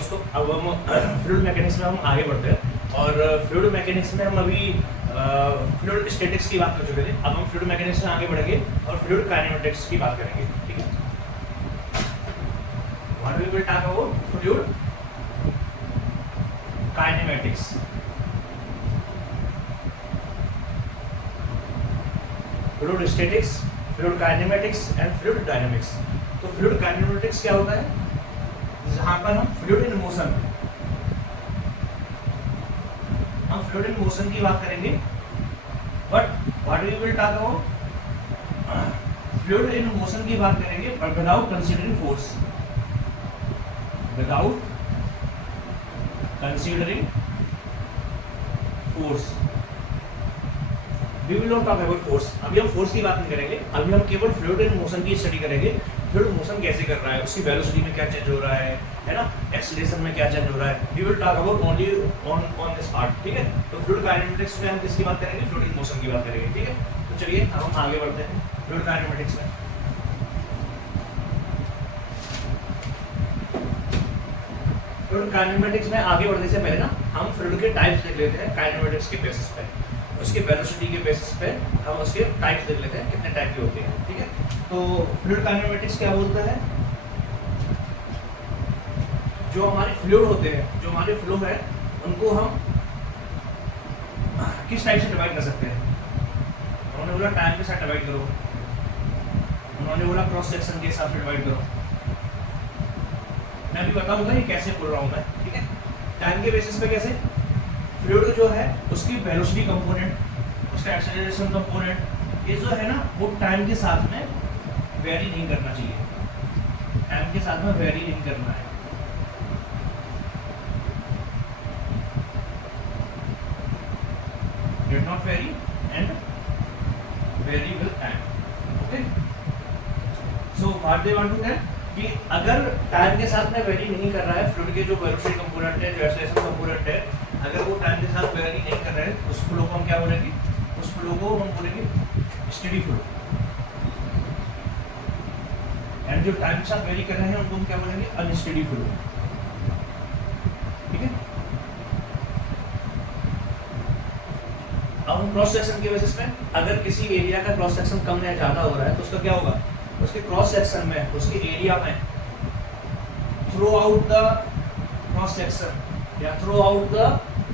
दोस्तों, अब हम फ्लूइड मैकेनिक्स में हम आगे बढ़ते हैं और फ्लूइड मैकेनिक्स में हम अभी फ्लूइड स्टैटिक्स की बात कर चुके थे। अब हम फ्लूइड मैकेनिक्स में आगे बढ़ेंगे और फ्लूइड काइनेमेटिक्स की बात करेंगे। ठीक है, what we will talk about fluid kinematics. Fluid statics, fluid kinematics and fluid dynamics. तो फ्लूइड काइनेमेटिक्स क्या होता है? जहां पर हम फ्लूइड इन मोशन, हम फ्लूइड इन मोशन की बात करेंगे। But what we will talk about fluid in motion की बात करेंगे, but without considering force, without considering force. We will not talk about force. अभी हम फोर्स की बात नहीं करेंगे, अभी हम केवल फ्लूइड इन मोशन की स्टडी करेंगे। फ्लूइड मोशन कैसे कर रहा है, उसकी वेलोसिटी में क्या चेंज हो रहा है ना, एक्सीलरेशन में क्या चेंज हो रहा है। We will talk about only on this part. ठीक है, तो फ्लूइड काइनेमेटिक्स में हम किसकी बात करेंगे? फ्लूइड इन मोशन की बात करेंगे। ठीक है, तो चलिए अब हम आगे बढ़ते हैं फ्लूइड काइनेमेटिक्स में। फ्लूइड काइनेमेटिक्स में आगे बढ़ने से पहले ना हम फ्लूइड के टाइप्स देख लेते हैं काइनेमेटिक्स के बेसिस पे, उसके वेलोसिटी के बेसिस पे हम उसके टाइप्स देख लेते हैं, कितने टाइप के होते हैं। ठीक है, तो फ्लूइड काइनेमेटिक्स क्या बोलता है? जो हमारे फ्लूइड होते हैं, जो हमारे फ्लो है, उनको हम किस टाइप से डिवाइड कर सकते हैं। उन्होंने बोला टाइम के साथ डिवाइड करो, उन्होंने बोला क्रॉस सेक्शन के हिसाब से डिवाइड करो। मैं अभी बताऊंगा ये कैसे बोल रहा हूँ मैं। ठीक है, टाइम के बेसिस पे कैसे? फ्लूइड जो है उसकी वेलोसिटी कंपोनेंट, उसका एक्सेलरेशन कंपोनेंट, ये जो है ना वो टाइम के साथ में वेरी नहीं करना चाहिए, टाइम के साथ में वेरी नहीं करना है। Did not vary and vary with time. Okay. So what they want to tell कि अगर टाइम के साथ में वेरी नहीं कर रहा है फ्लूइड के जो वेलोसिटी कंपोनेंट है, जो एक्सेलरेशन कंपोनेंट है, अगर वो टाइम के साथ वेरी नहीं कर रहे हैं उस फ्लो को हम क्या बोलेंगे? उस फ्लो को हम बोलेंगे स्टेडी फ्लो। एंड जो टाइम के साथ वेरी कर रहे हैं उनको हम क्या बोलेंगे? Unsteady flow. ठीक है, अब हम क्रॉस सेक्शन के बेसिस पे अगर किसी एरिया का क्रॉस सेक्शन कम या ज्यादा हो रहा है तो उसका क्या होगा? उसके क्रॉस सेक्शन में, उसके एरिया में, through out the cross section या थ्रू आउट द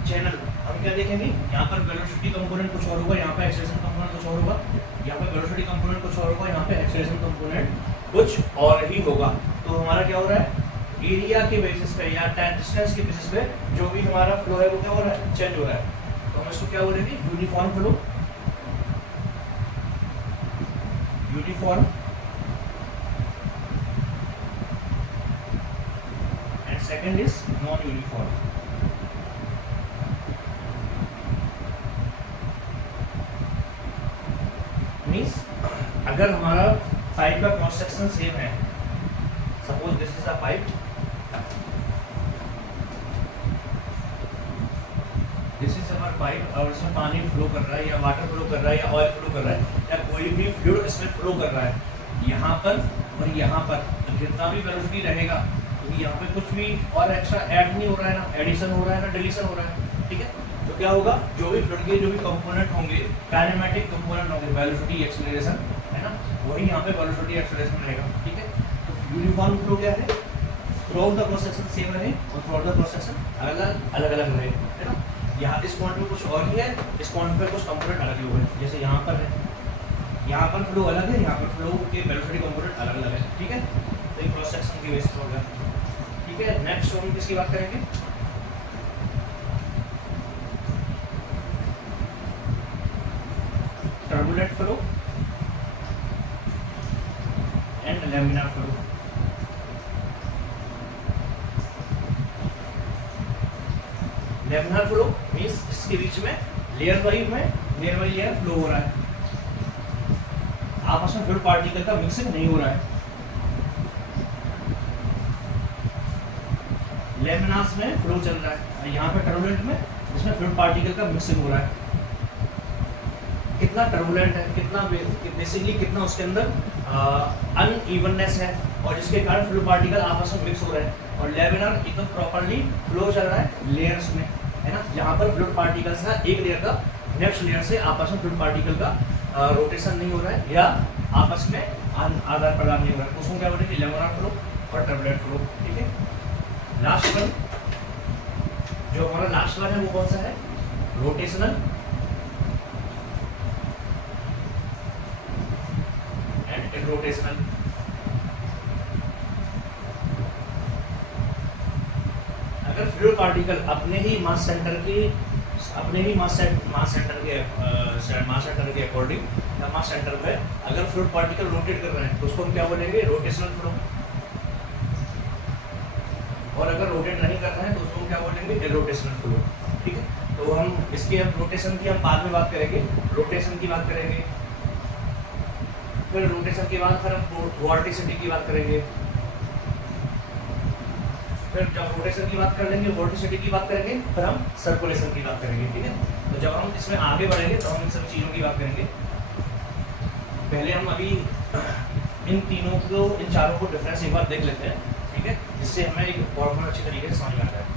चैनल हम क्या देखेंगे? यहाँ पर वेलोसिटी कंपोनेंट कुछ और होगा, यहाँ पे एक्सेलरेशन कंपोनेंट कुछ और होगा, यहाँ पे वेलोसिटी कंपोनेंट कुछ और होगा, यहाँ पे एक्सेलरेशन कंपोनेंट कुछ और ही होगा। तो हमारा क्या हो रहा है? एरिया के बेसिस पे या टाइम डिस्टेंस के बेसिस पे जो भी हमारा फ्लो है वो क्या हो रहा है? चेंज हो रहा है। तो हम इसको क्या बोलेंगे? Uniform flow. Uniform and second is non uniform. Means अगर हमारा पाइप का क्रॉस सेक्शन सेम है, suppose this is a pipe, this is our pipe और इसमें पानी फ्लो कर रहा है या वाटर फ्लो कर रहा है या ऑयल फ्लो कर रहा है या कोई भी फ्लूइड इसमें फ्लो कर रहा है यहाँ पर और यहाँ पर, तो जितना भी वेलोसिटी रहेगा क्योंकि यहाँ पे कुछ भी और एक्स्ट्रा ऐड नहीं हो रहा है ना, एडिशन हो रहा है ना डिलीशन हो रहा है। ठीक है, तो क्या होगा? जो भी फ्लूइड के जो भी कंपोनेंट होंगे, काइनेमेटिक कंपोनेंट होंगे, वेलोसिटी एक्सेलरेशन है ना, वही यहाँ पे वेलोसिटी एक्सेलरेशन रहेगा। ठीक है, तो यूनिफॉर्म फ्लो क्या है? Through out the cross section same रहे और through out the cross section अलग अलग रहे, है ना। यहाँ इस पॉइंट पे कुछ और ही है, इस पॉइंट पे कुछ कंपोनेंट अलग ही हो गए, जैसे यहाँ पर है, यहाँ पर फ्लो अलग है, यहाँ पर फ्लो के वेलोसिटी कंपोनेंट अलग अलग है। ठीक है, तो ये क्रॉस सेक्शन की बेसिस हो गया। ठीक है, नेक्स्ट हम किसकी बात करेंगे? Turbulent flow and laminar flow. Laminar flow means इसके बीच में लेयर बाई लेयर फ्लो हो रहा है, आपस में फ्लूइड पार्टिकल का मिक्सिंग नहीं हो रहा है। लैमिनार्स में फ्लो चल रहा है, यहाँ पे टर्बुलेंट में इसमें फ्लूइड पार्टिकल का मिक्सिंग हो रहा है। कितना टर्बुलेंट है, कितना बेसिकली कितना उसके अंदर अनइवननेस है और जिसके कारण फ्लूइड पार्टिकल आपस में मिक्स हो रहे हैं। और लेमिनार एकदम प्रॉपर्ली फ्लो चल रहा है लेयर्स में, है ना। यहाँ पर फ्लूइड पार्टिकल्स का एक लेयर का नेक्स्ट लेयर से आपस में फ्लूइड पार्टिकल का रोटेशन नहीं हो रहा है या आपस में आदान प्रदान नहीं हो रहा है, उसको क्या बोलेंगे लेमिनार फ्लो और टर्बुलेंट फ्लो, ठीक है। लास्ट वन, जो हमारा लास्ट वन है वो कौन सा है, रोटेशनल एंड इरोटेशनल। अगर फ्लूइड पार्टिकल अपने ही मास सेंटर के अकॉर्डिंग या मास सेंटर पे अगर फ्लूइड पार्टिकल रोटेट कर रहे हैं तो उसको हम क्या बोलेंगे, रोटेशनल फ्लो। और अगर रोटेट नहीं कर रहे हैं तो उसको हम क्या बोलेंगे, इरोटेशनल फ्लो, ठीक है। तो हम इसके अब रोटेशन की हम बाद में बात करेंगे, रोटेशन की बात करेंगे, फिर रोटेशन के बाद फिर हम वोर्टिसिटी की बात करेंगे, फिर जब रोटेशन की बात कर लेंगे, वोर्टिसिटी की बात करेंगे, फिर हम सर्कुलेशन की बात करेंगे, ठीक है। तो जब हम इसमें आगे बढ़ेंगे तो हम इन सब चीज़ों की बात करेंगे। पहले हम अभी इन चारों को डिफरेंस एक बार देख लेते हैं, ठीक है, जिससे हमें एक फॉर्मूला अच्छी तरीके से समझ में आता है।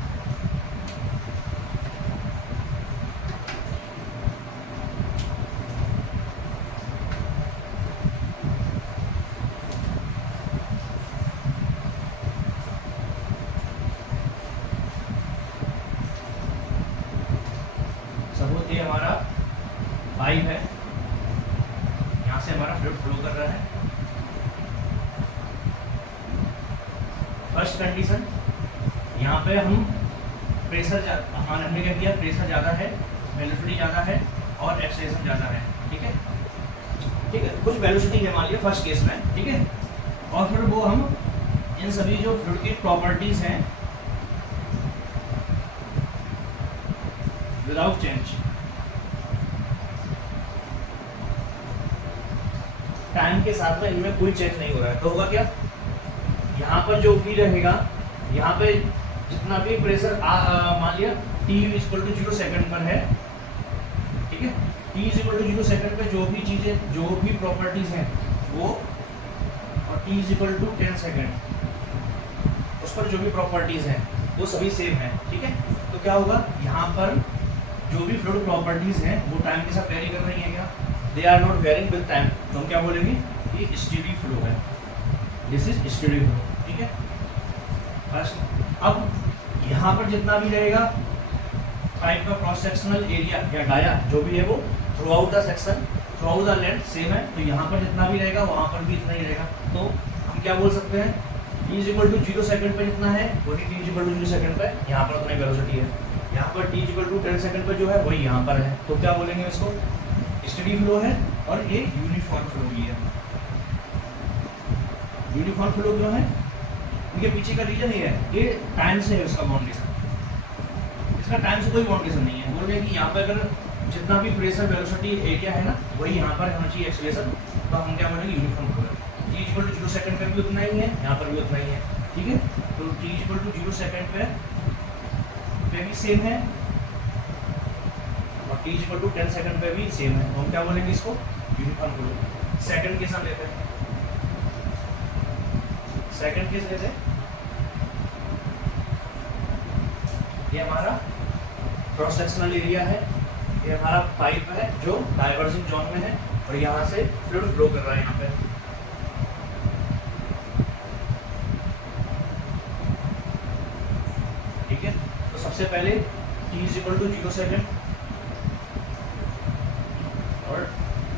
सबूत ये हमारा पाइप है, यहाँ से हमारा फ्लूइड फ्लो कर रहा है। फर्स्ट कंडीशन, यहाँ पे हम हमने क्या किया, प्रेशर ज़्यादा है, वेलोसिटी ज़्यादा है और एक्सेलरेशन ज़्यादा है, ठीक है, ठीक है। कुछ वेलोसिटी है मान लिया फर्स्ट केस में, ठीक है। और फिर वो हम इन सभी जो फ्लूइड की प्रॉपर्टीज हैं विदाउट चेंज, टाइम के साथ में इनमें कोई चेंज नहीं हो रहा है, तो होगा क्या, यहाँ पर जो भी रहेगा, यहाँ पे जितना भी प्रेशर मान लिया t इक्वल टू 0 सेकंड पर है, ठीक है। t इक्वल टू 0 सेकंड पे जो भी चीजें, जो भी प्रॉपर्टीज हैं वो, और t इक्वल टू 10 सेकंड उस पर जो भी प्रॉपर्टीज हैं वो सभी सेम है, ठीक है। तो क्या होगा, यहाँ पर जो भी फ्लूइड प्रॉपर्टीज हैं वो टाइम के साथ वेरी कर रही है क्या, they are not varying with time, तो हम क्या बोलेंगे, ये स्टेडी फ्लो है, दिस इज स्टेडी फ्लो, ठीक है। बस अब यहाँ पर जितना भी रहेगा पाइप का क्रॉस सेक्शनल एरिया या डाया जो भी है वो through out the section, through out the length same है, तो यहाँ पर जितना भी रहेगा वहाँ पर भी इतना ही रहेगा। तो हम क्या बोल सकते हैं, t इक्वल टू 0 सेकंड पर जितना है वही t इक्वल टू 0 सेकंड पर यहाँ पर उतना ही वेलोसिटी है, यहाँ पर t इक्वल टू 10 सेकंड पर जो है वही यहाँ पर है, तो क्या बोलेंगे इसको, स्टेडी फ्लो है। और ये यूनिफॉर्म फ्लो भी है। यूनिफॉर्म फ्लो क्यों है, इनके पीछे का रीजन ये है, ये टाइम से है उसका बाउंडेशन, इसका टाइम से कोई बाउंडेशन नहीं है। बोल रहे हैं कि यहाँ पर अगर जितना भी प्रेशर वेलोसिटी एरिया है ना वही यहाँ पर होना चाहिए एक्सेलरेशन, तो हम क्या बोलेंगे, यूनिफॉर्म फ्लो है। t इक्वल टू 0 सेकंड पर भी उतना ही है, यहाँ पर भी उतना ही है, ठीक है। तो t इक्वल टू 0 सेकंड पे भी सेम है और t इक्वल टू 10 सेकंड पे भी सेम है, तो हम क्या बोलेंगे इसको, यूनिफॉर्म फ्लो। सेकंड केस हम लेते हैं, सेकंड केस लेते हैं, ये हमारा क्रॉस सेक्शनल एरिया है, ये हमारा पाइप है जो डाइवर्जिंग जोन में है और यहाँ से फ्लूइड फ्लो कर रहा है यहाँ पे, ठीक है। तो सबसे पहले t इक्वल टू 0 सेकंड, और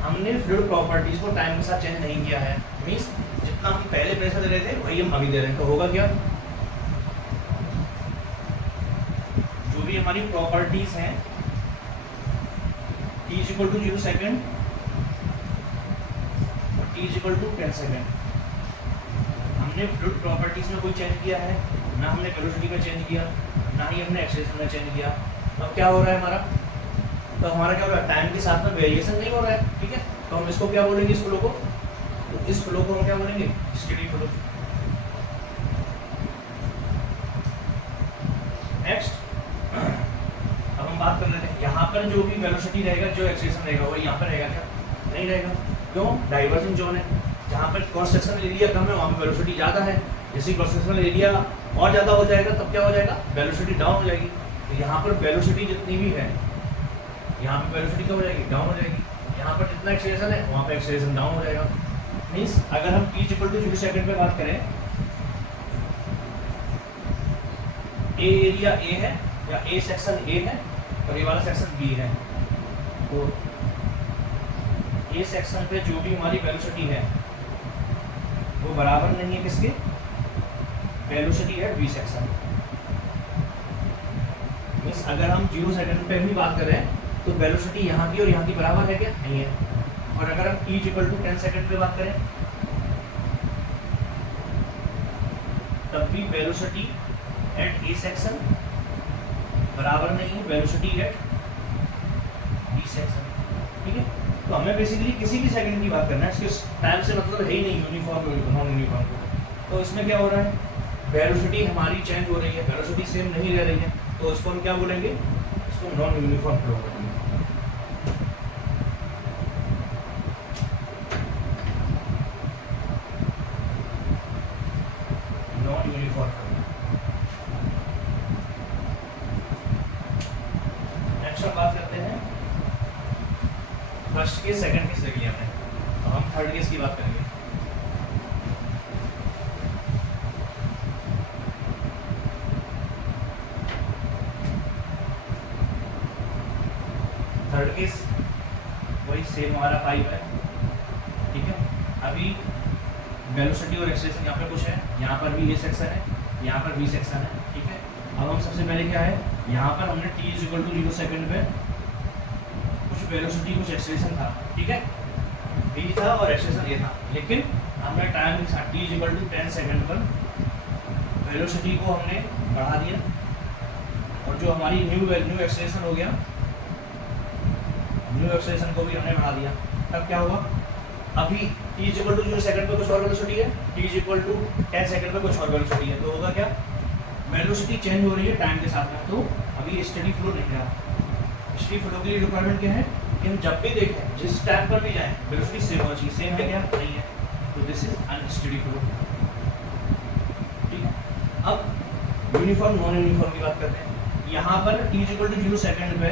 हमने फ्लूइड प्रॉपर्टीज को टाइम के साथ चेंज नहीं किया है, मींस जितना हम पहले प्रेशर दे रहे थे वही हम अभी दे रहे हैं, तो होगा क्या, जो भी हमारी प्रॉपर्टीज हैं t इक्वल टू 0 सेकंड और t इक्वल टू 10 सेकंड, हमने फ्लूइड प्रॉपर्टीज में कोई चेंज किया है ना, हमने वेलोसिटी में चेंज किया, ना ही हमने एक्सेलरेशन में चेंज किया। अब क्या हो रहा है हमारा, तो हमारा क्या हो रहा है, टाइम के साथ में वेरिएशन नहीं हो रहा है, ठीक है। तो हम इसको क्या बोलेंगे, इस फ्लो को, तो इस फ्लो को हम क्या बोलेंगे, स्टेडी फ्लो। नेक्स्ट अब हम बात कर लेते हैं, यहाँ पर जो भी वेलोसिटी रहेगा, जो एक्सेलरेशन रहेगा वो यहाँ पर रहेगा क्या, नहीं रहेगा, क्यों, डाइवर्जिंग जोन है, जहाँ जहाँ पर क्रॉस सेक्शनल एरिया कम है वहाँ पे वेलोसिटी ज़्यादा है। जैसे क्रॉस सेक्शनल एरिया और ज़्यादा हो जाएगा तब क्या हो जाएगा, वेलोसिटी डाउन हो जाएगी। तो यहाँ पर वेलोसिटी जितनी भी है यहाँ पे वेलोसिटी क्या हो जाएगी, डाउन हो जाएगी। यहाँ पर जितना एक्सेलरेशन है वहाँ पे एक्सेलरेशन डाउन हो जाएगा। मीन्स अगर हम t = 0 सेकंड पे बात करें, ए एरिया ए है या ए सेक्शन ए है और ये वाला सेक्शन बी है, तो ए सेक्शन पे जो भी हमारी वेलोसिटी है वो बराबर नहीं है किसके, वेलोसिटी है बी सेक्शन। मीन्स अगर हम 0 सेकंड पे भी बात करें तो वेलोसिटी यहाँ की और यहाँ की बराबर है क्या, नहीं है। और अगर हम t = 10 सेकंड पे बात करें तब भी वेलोसिटी एट ए सेक्शन बराबर नहीं है वेलोसिटी एट बी सेक्शन। ठीक है, तो हमें बेसिकली किसी भी सेकंड की बात करना है, इसके टाइम से मतलब है ही नहीं यूनिफॉर्म नॉन यूनिफॉर्म को। तो इसमें क्या हो रहा है, वेलोसिटी हमारी चेंज हो रही है, वेलोसिटी सेम नहीं रह रही है, तो इसको हम क्या बोलेंगे, इसको नॉन यूनिफॉर्म फ्लो बोलेंगे। Non uniform flow. नेक्स्ट हम बात करते हैं फर्स्ट केस, सेकंड केस देख लिया हमने, तो हम थर्ड केस की बात करेंगे। थर्ड केस वही सेम हमारा पाइप है। ठीक है, अभी वेलोसिटी और एक्सेलरेशन यहाँ पे कुछ है, यहाँ पर भी ए सेक्शन है, यहाँ पर बी सेक्शन है। ठीक है, अब हम सबसे पहले क्या है, यहाँ पर हमने t = 0 सेकंड पे कुछ वेलोसिटी कुछ एक्सेलरेशन था। ठीक है, b था और एक्सेलरेशन a था, लेकिन हमने टाइम के साथ t = 10 सेकंड पर वेलोसिटी को हमने बढ़ा दिया और जो हमारी न्यू एक्सेलरेशन हो गया, न्यू एक्सेलरेशन को भी हमने बढ़ा दिया। तब क्या हुआ, अभी t = 0 सेकंड पे कुछ और वेलोसिटी है, t = 10 सेकंड पे कुछ और वेलोसिटी है, तो होगा क्या, वेलोसिटी चेंज हो रही है टाइम के साथ में, तो अभी स्टेडी फ्लो नहीं रहा। स्टेडी फ्लो के लिए रिक्वायरमेंट क्या है कि हम जब भी देखें, जिस टाइम पर भी जाएं, वेलोसिटी सेम होनी चाहिए। सेम है क्या, नहीं है, तो दिस इज अनस्टेडी फ्लो। ठीक है, अब यूनिफॉर्म नॉन यूनिफॉर्म की बात करते हैं। यहाँ पर t = 0 सेकंड पे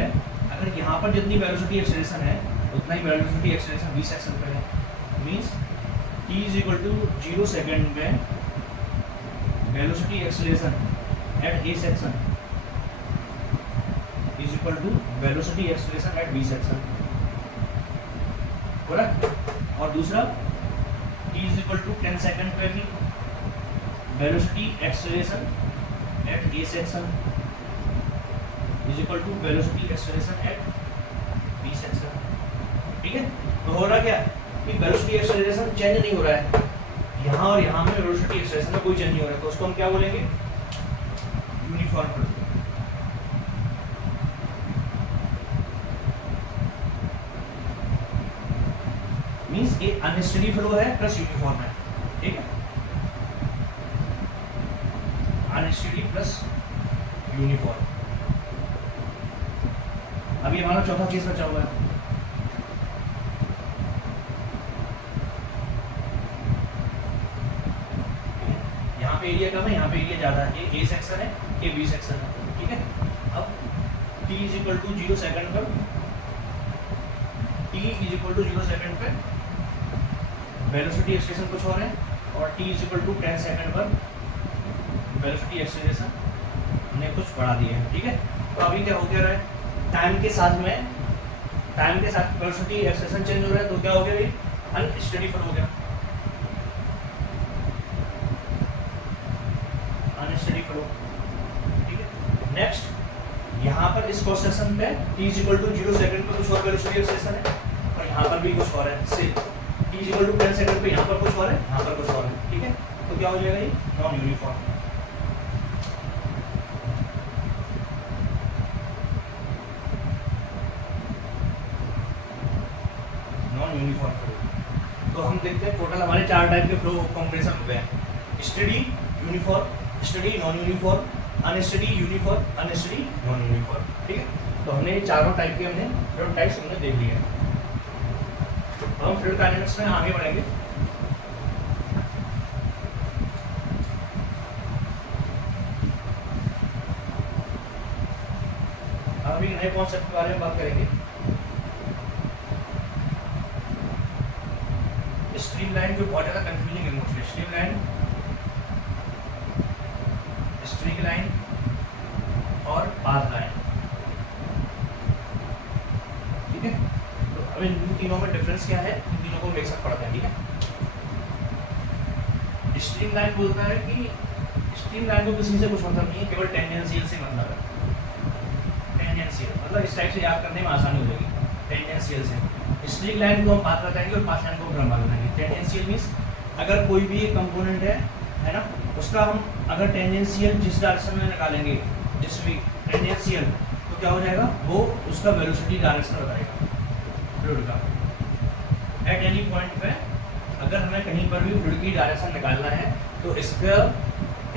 अगर यहाँ पर जितनी वेलोसिटी एक्सेलरेशन है उतना ही वेलोसिटी एक्सेलरेशन बी सेक्शन पे है। मीन्स t = 0 सेकंड पे velocity acceleration at A section is equal to velocity acceleration at B section, correct. और दूसरा t = 10 सेकंड पे भी velocity acceleration at A section is equal to velocity acceleration at B section. ठीक है, तो हो रहा क्या कि वेलोसिटी एक्सेलरेशन चेंज नहीं हो रहा है, यहाँ और यहाँ में वेलोसिटी एक्सेलरेशन में कोई चेंज नहीं हो रहा है, तो उसको हम क्या बोलेंगे, यूनिफॉर्म फ्लो। मींस ये अनस्टेडी फ्लो है प्लस यूनिफॉर्म है। ठीक है, अनस्टेडी प्लस यूनिफॉर्म। अभी हमारा चौथा केस बचा हुआ है। यहाँ पे एरिया कम है, यहाँ पे एरिया ज़्यादा है, ये ए सेक्शन है, ये बी सेक्शन है। ठीक है, अब t = 0 सेकंड पर पे वेलोसिटी एक्सेलरेशन कुछ और है, और t = 10 सेकंड पर वेलोसिटी एक्सेलरेशन हमने कुछ बढ़ा दिया है। ठीक है, तो अभी क्या हो गया रहा है, टाइम के साथ वेलोसिटी एक्सेलरेशन चेंज हो रहा है, तो क्या हो गया, ये अनस्टेडी फ्लो हो गया, अनस्टेडी फ्लो। ठीक है, नेक्स्ट यहाँ पर इस क्रॉस सेक्शन पे t = 0 सेकंड पे कुछ और वेलोसिटी एक्सेलरेशन है और यहाँ पर भी कुछ और है, से t = 10 सेकंड पे यहाँ पर कुछ और है, यहाँ पर कुछ और है। ठीक है, तो क्या हो जाएगा, ये नॉन यूनिफॉर्म। Uniform flow. तो हम देखते हैं टोटल हमारे 4 टाइप के फ्लो कॉम्बिनेशन हो गए हैं, steady, uniform, steady non uniform, unsteady uniform, unsteady non uniform. ठीक है, तो हमने चारों टाइप के फ्लूइड टाइप्स हमने देख लिए हैं। तो हम फ्लूइड डायनामिक्स में आगे बढ़ेंगे। अभी नए कॉन्सेप्ट के बारे में बात करेंगे। स्ट्रीमलाइन जो बहुत ज़्यादा कंफ्यूजिंग है मोस्टली, स्ट्रीमलाइन और पाथ लाइन, ठीक है। तो अब इन तीनों में डिफरेंस क्या है, इन तीनों को एक साथ पढ़ते हैं, ठीक है। स्ट्रीमलाइन बोलता है कि स्ट्रीमलाइन को किसी से कुछ मतलब नहीं है, केवल टेंजेंशियल से मतलब है। टेंजेंशियल मतलब इस टाइप से याद करने में आसानी हो जाएगी, टेंजेंशियल से। स्ट्रीमलाइन को हम बात बताएंगे और पाथ लाइन को हम बात बताएंगे। टेंजेंशियल मीन्स अगर कोई भी एक कंपोनेंट है ना, उसका हम अगर टेंजेंशियल जिस डायरेक्शन में निकालेंगे, जिस भी टेंजेंशियल, तो क्या हो जाएगा, वो उसका वेलोसिटी डायरेक्शन बताएगा फ्लूइड का। एट एनी पॉइंट पे अगर हमें कहीं पर भी फ्लूइड की डायरेक्शन निकालना है तो इसका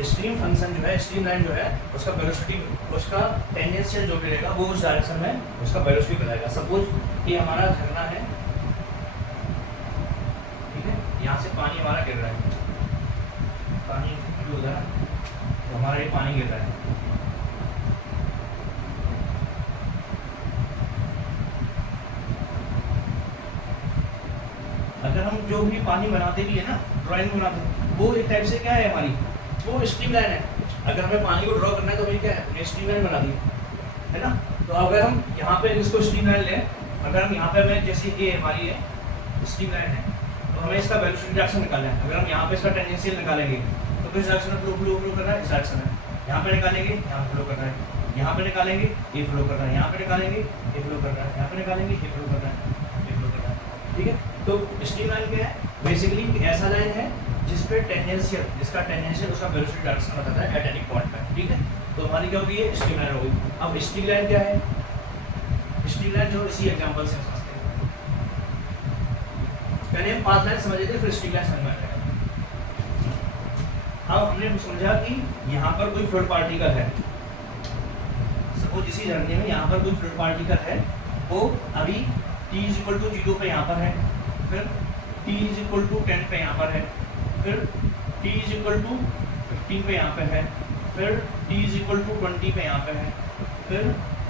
स्ट्रीम फंक्शन जो है, स्ट्रीम लाइन जो है, उसका वेलोसिटी, उसका टेंजेंशियल जो भी रहेगा वो उस डायरेक्शन में उसका वेलोसिटी बताएगा। सपोज ये हमारा झरना है, ठीक है, यहाँ से पानी हमारा गिर रहा है, पानी जो उधर है तो हमारा ये पानी गिर रहा है। अगर हम जो भी पानी बनाते भी है ना, ड्राइंग बनाते हैं, वो एक टाइप से क्या है हमारी, वो स्ट्रीम लाइन है। अगर हमें पानी को ड्रॉ करना है तो वही क्या है, हमने स्ट्रीम लाइन बना दी है ना। तो अगर हम यहाँ पे इसको स्ट्रीम लाइन लें, अगर हम यहाँ पे हमें जैसे ये हमारी है स्ट्रीम लाइन है, तो हमें इसका वेलोसिटी डायरेक्शन निकालना है। अगर हम यहाँ पे इसका टेंजेंशियल निकालेंगे तो किस डायरेक्शन में फ्लो कर रहा है, इस डायरेक्शन में। यहाँ पे निकालेंगे, यहाँ फ्लो कर रहा है, यहाँ पे निकालेंगे, ये फ्लो कर रहा है, यहाँ पे निकालेंगे, ये फ्लो कर रहा है, यहाँ पे निकालेंगे, ये फ्लो कर रहा है, ये फ्लो कर रहा है, ठीक है। तो स्ट्रीम लाइन क्या है, बेसिकली ऐसा लाइन है जिस पे टेंजेंशियल, जिसका टेंजेंशियल उसका वेलोसिटी डायरेक्शन बताता है एट एनी पॉइंट पे, ठीक है। तो हमारी क्या होगी, ये स्ट्रीम लाइन हो गई। अब स्ट्रीम लाइन क्या है, स्ट्रीम लाइन जो इसी एग्जांपल से समझते हैं। पहले हम पाथ लाइन समझ लेते हैं, फिर स्ट्रीम लाइन समझ में आएगा। अब हमने समझा कि यहाँ पर कोई फ्लूइड पार्टिकल है, सपोज इसी झरने में यहाँ पर कोई फ्लूइड पार्टिकल है, वो अभी t=0 पे यहाँ पर है, फिर t=10 पे यहाँ पर है, फिर t=15 पे यहाँ पे है, फिर t=20 पे यहाँ पे है, फिर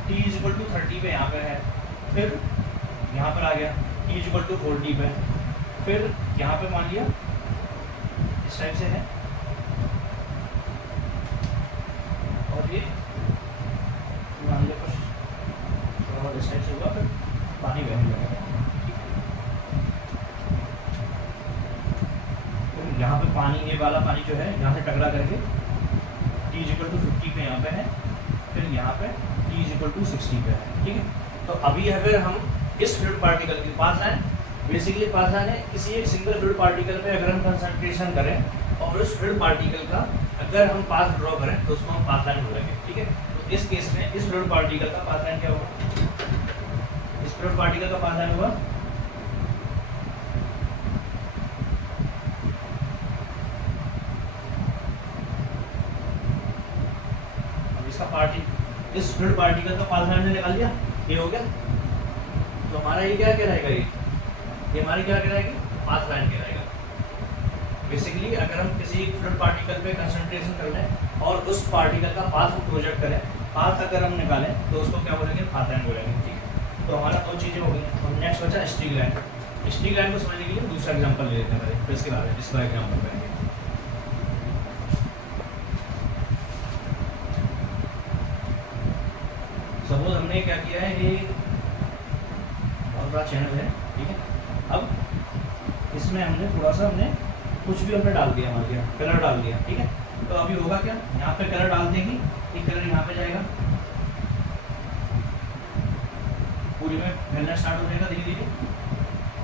t=30 पे यहाँ पे है, फिर यहाँ पर आ गया t=40 पे, फिर यहाँ पे मान लिया इस टाइप से है, और ये मान लिया कुछ थोड़ा इस टाइप से हुआ, फिर पानी बहने लगेगा। यहाँ पे पानी, ये वाला पानी जो है यहाँ से टकरा करके t=50 पे यहाँ पे है, फिर यहाँ पे t=60 पे है, ठीक है। तो अभी अगर हम इस फ्लूइड पार्टिकल की path line, basically path line है किसी एक सिंगल फ्लूइड पार्टिकल पे अगर हम कंसंट्रेशन करें और उस फ्लूइड पार्टिकल का अगर हम पाथ ड्रॉ करें तो उसको हम पाथ लाइन बोलेंगे, ठीक है। तो इस केस में इस फ्लूइड पार्टिकल का पाथ लाइन क्या होगा, इस फ्लूइड पार्टिकल का पाथ लाइन होगा इस फ्लूइड पार्टिकल का पाथ लाइन निकाल दिया, ये हो गया। तो हमारा ये क्या कहलाएगा, ये हमारी क्या कहलाएगी, पाथ लाइन कहलाएगा। बेसिकली अगर हम किसी फ्लूइड पार्टिकल पे कंसंट्रेशन कर लें और उस पार्टिकल का पाथ प्रोजेक्ट करें, पाथ अगर हम निकालें तो उसको क्या बोलेंगे, पाथ लाइन बोलेंगे, ठीक है। तो हमारा दो चीज़ें हो गई। अब नेक्स्ट बचा स्ट्रीक लाइन। स्ट्रीक लाइन को समझने के लिए दूसरा एग्जाम्पल ले लेते हैं पहले, फिर इसके बाद इसका एग्जाम्पल करेंगे। सपोज हमने क्या किया है, ये बहुत बड़ा चैनल है, ठीक है। अब इसमें हमने थोड़ा सा कुछ भी हमने डाल दिया, मान लिया कलर डाल दिया, ठीक है। तो अभी होगा क्या, यहाँ पे कलर डाल देंगे, एक कलर यहाँ पे जाएगा, पूरी में फैलना स्टार्ट हो जाएगा धीरे धीरे,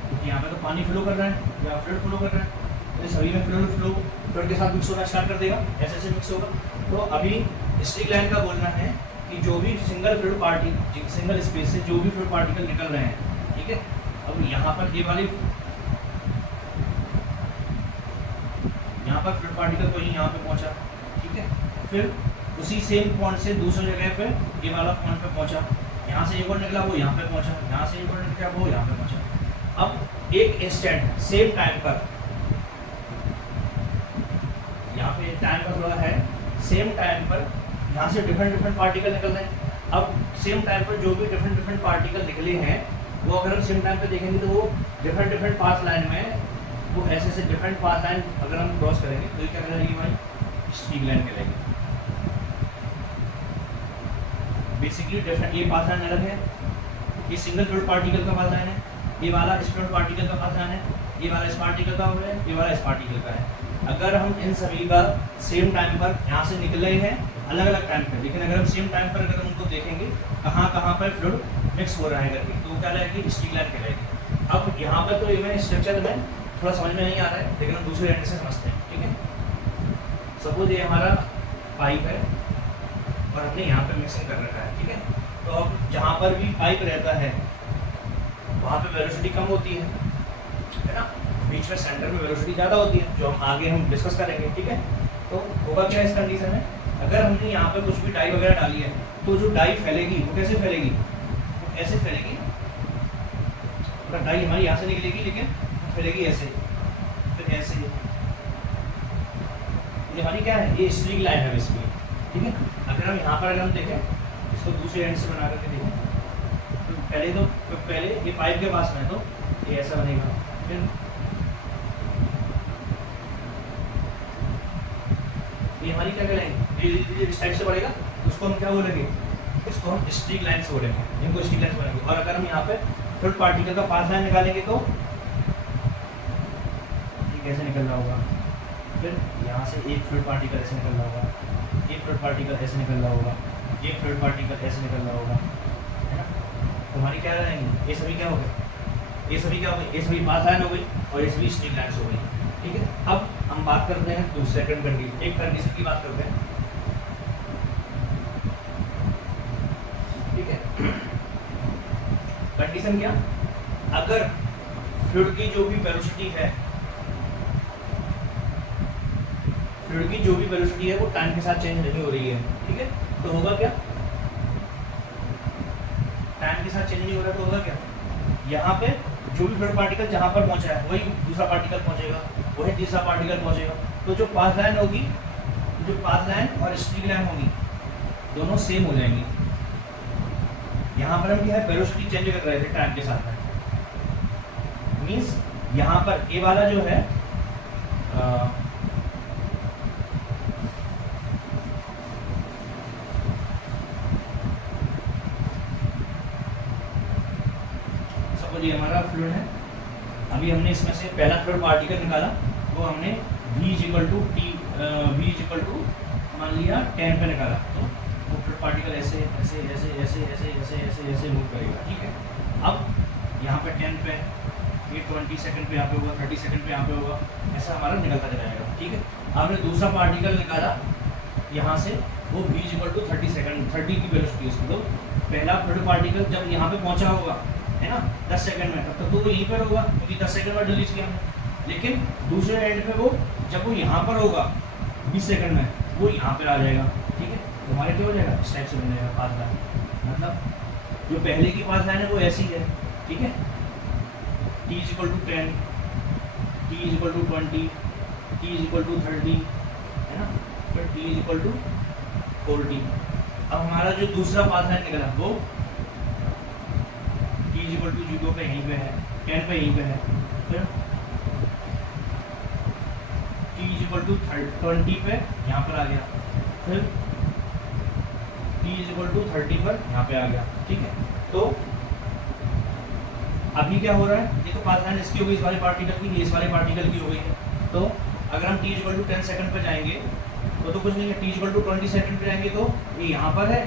क्योंकि यहाँ पे तो पानी फ्लो कर रहा है या फ्लूइड फ्लो कर रहा है, तो सभी में फ्लूइड के साथ मिक्स होना स्टार्ट कर देगा, ऐसे ऐसे मिक्स होगा। तो अभी स्ट्रीक लाइन का बोलना है कि जो भी सिंगल स्पेस से जो भी फ्लूइड पार्टिकल निकल रहे हैं, ठीक है। अब यहाँ पर ये वाली, यहाँ पर फ्लूइड पार्टिकल कोई यहाँ पे पहुँचा, ठीक है। फिर उसी सेम पॉइंट से दूसरी जगह पे ये वाला पॉइंट पे पहुँचा, यहाँ से एक और निकला वो यहाँ पे पहुँचा, यहाँ से एक और निकला वो यहाँ पे पहुँचा। अब एक इंस्टेंट सेम टाइम पर, यहाँ पे टाइम का थोड़ा है, सेम टाइम पर यहाँ से डिफरेंट पार्टिकल निकल रहे हैं, अब सेम टाइम पर जो भी डिफरेंट डिफरेंट पार्टिकल निकले हैं वो अगर हम सेम टाइम पे देखेंगे तो वो डिफरेंट डिफरेंट पाथ लाइन में वो ऐसे ऐसे डिफरेंट पाथ लाइन अगर हम क्रॉस करेंगे तो ये क्या कहलाएगी हमारी स्ट्रीक लाइन कहलाएगी। बेसिकली डिफरेंट ये पाथ लाइन अलग है, ये सिंगल फ्लूइड पार्टिकल का पाथ लाइन है, ये वाला इस फ्लूइड पार्टिकल का पाथ लाइन है, ये वाला इस पार्टिकल का है, ये वाला इस पार्टिकल का है। अगर हम इन सभी का सेम टाइम पर यहाँ से निकले हैं अलग अलग टाइम पर, लेकिन अगर हम सेम टाइम पर अगर उनको देखेंगे कहाँ कहाँ पर फ्लूइड मिक्स हो रहा है करके तो क्या रहेगी स्ट्रीक लाइन कहलाएगी। अब यहाँ पर तो इवन स्ट्रक्चर में थोड़ा समझ में नहीं आ रहा है लेकिन हम दूसरे एंड से समझते हैं, ठीक है। सपोज ये हमारा पाइप है और हमने यहाँ पे मिक्सिंग कर रखा है, ठीक है। तो अब जहाँ पर भी पाइप रहता है वहाँ पे वेलोसिटी कम होती है ना, बीच में सेंटर में वेलोसिटी ज़्यादा होती है, जो हम आगे हम डिस्कस करेंगे, ठीक है। तो होगा क्या इस कंडीशन में, अगर हमने यहाँ पे कुछ भी डाई वगैरह डाली है तो जो डाई फैलेगी वो कैसे फैलेगी, वो ऐसे फैलेगी। अगर डाई हमारी यहाँ से निकलेगी लेकिन फैलेगी ऐसे, फिर ऐसे, ये हमारी क्या है, ये स्ट्रीक लाइन है बेसिकली, ठीक है। अगर हम यहाँ पर अगर हम देखें इसको दूसरे एंड से बना करके देखें तो पहले ये पाइप के पास में तो ये ऐसा बनेगा, फिर ये हमारी क्या कहलाएंगे इस टाइप से बढ़ेगा, उसको हम क्या बोलेंगे, इसको हम स्ट्रीक लाइन से बोलेंगे, इनको स्ट्रीक लाइन से बोलेंगे। और अगर हम यहाँ पे फ्लूइड पार्टिकल का पाथ लाइन निकालेंगे तो ये कैसे निकल रहा होगा, फिर यहाँ से एक फ्लूइड पार्टिकल ऐसे निकल रहा होगा, एक फ्लूइड पार्टिकल ऐसे निकल रहा होगा, एक फ्लूइड पार्टिकल ऐसे निकल रहा होगा, है ना। तो हमारी क्या रहेंगी, ये सभी क्या हो गए, ये सभी क्या हो गई, ये सभी पाथ लाइन हो गई और ये सभी स्ट्रीक लाइन हो गई, ठीक है। अब हम बात करते हैं तो सेकंड कंडीशन, एक कंडीशन की बात करते हैं, ठीक है। कंडीशन क्या, अगर फ्लूइड की जो भी वेलोसिटी है, फ्लूइड की जो भी वेलोसिटी है वो टाइम के साथ चेंज नहीं हो रही है, ठीक है। तो होगा क्या, टाइम के साथ चेंज नहीं हो रहा तो होगा क्या, यहाँ पे जो भी फ्लूइड पार्टिकल जहाँ पर पहुँचा है वही दूसरा पार्टिकल पहुँचेगा, वही तीसरा पार्टिकल पहुँचेगा। तो जो पाथ लाइन होगी, जो पाथ लाइन और स्ट्रीक लाइन होगी दोनों सेम हो जाएंगी। यहाँ पर हम क्या है वेलोसिटी चेंज कर रहे थे टाइम के साथ में, मीन्स यहाँ पर ये वाला जो है ये हमारा फ्लूइड है, अभी हमने इसमें से पहला फ्लूइड पार्टिकल निकाला, वो हमने v इक्वल टू मान लिया 10 पे निकाला, तो वो फ्लूइड पार्टिकल ऐसे ऐसे ऐसे ऐसे ऐसे ऐसे ऐसे ऐसे मूव करेगा, ठीक है। अब यहाँ पे 10 पे, ये 20 सेकंड पे यहाँ पे होगा, 30 सेकंड पे यहाँ पे होगा, ऐसा हमारा निकलता जाएगा, ठीक है। आपने दूसरा पार्टिकल निकाला यहाँ से, वो v इक्वल टू 30 सेकंड, 30 की वेलोसिटी उसकी, तो पहला फ्लूइड पार्टिकल जब यहाँ पे पहुँचा होगा है ना 10 सेकंड में, तब तक तो वो यहीं पर होगा क्योंकि 10 सेकंड में डिलीट किया हमने, लेकिन दूसरे एंड पे वो जब वो यहाँ पर होगा 20 सेकंड में वो यहाँ पर आ जाएगा, ठीक है। तो हमारे क्या हो जाएगा, इस टाइप से बन जाएगा पाथ लाइन, मतलब जो पहले की पाथ लाइन है वो ऐसी है, ठीक है। t equal to 10, t equal to 20, t equal to 30, है ना, फिर t इक्वल टू 40। अब हमारा जो दूसरा पाथ लाइन निकला वो t इक्वल टू 0 पे यहीं पे है, 10 पे यहीं पे है, फिर t इक्वल टू 20 पे यहाँ पर आ गया, फिर t इक्वल टू 30 पर यहाँ पे आ गया, ठीक है। तो अभी क्या हो रहा है, ये तो पाथ लाइन इसकी हो गई, इस वाले पार्टिकल की, ये इस वाले पार्टिकल की हो गई है। तो अगर हम t इक्वल टू 10 सेकंड पे जाएंगे तो कुछ नहीं है, t इक्वल टू 20 सेकंड पे जाएंगे तो ये यहाँ पर है,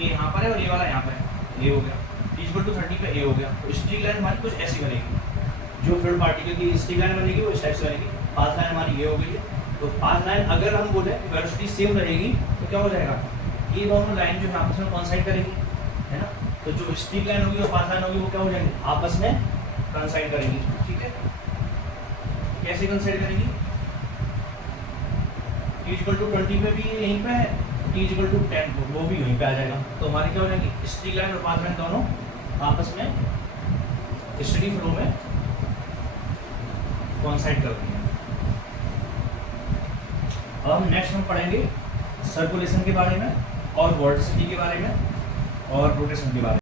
ये यहाँ पर है और ये वाला यहाँ पर है, ये हो गया, t इक्वल टू 30 पे ये हो गया। तो स्ट्रीक लाइन हमारी कुछ ऐसी बनेगी, जो फ्लूइड पार्टिकल की स्ट्रीक लाइन बनेगी वो इस टाइप से बनेगी। पाथ लाइन हमारी ये हो गई है, तो पाथ लाइन अगर हम बोले वेलोसिटी सेम रहेगी तो क्या हो जाएगा, ये दोनों लाइन जो है आपस में कोइंसाइड करेगी, है ना। तो जो स्ट्रीक लाइन होगी और पाथ लाइन होगी वो क्या हो जाएंगी, आपस में कोइंसाइड करेंगी, ठीक है। कैसे कोइंसाइड करेंगी, t इक्वल टू 20 पे भी यहीं पे है, t इक्वल टू 10 वो भी यहीं पे आ जाएगा। तो हमारी क्या हो जाएगी, स्ट्रीक लाइन और पाथ लाइन दोनों आपस में स्टडी फ्लो में कोइंसाइड करती हैं। अब हम नेक्स्ट हम पढ़ेंगे सर्कुलेशन के बारे में और वॉल्टिसिटी के बारे में और रोटेशन के बारे में।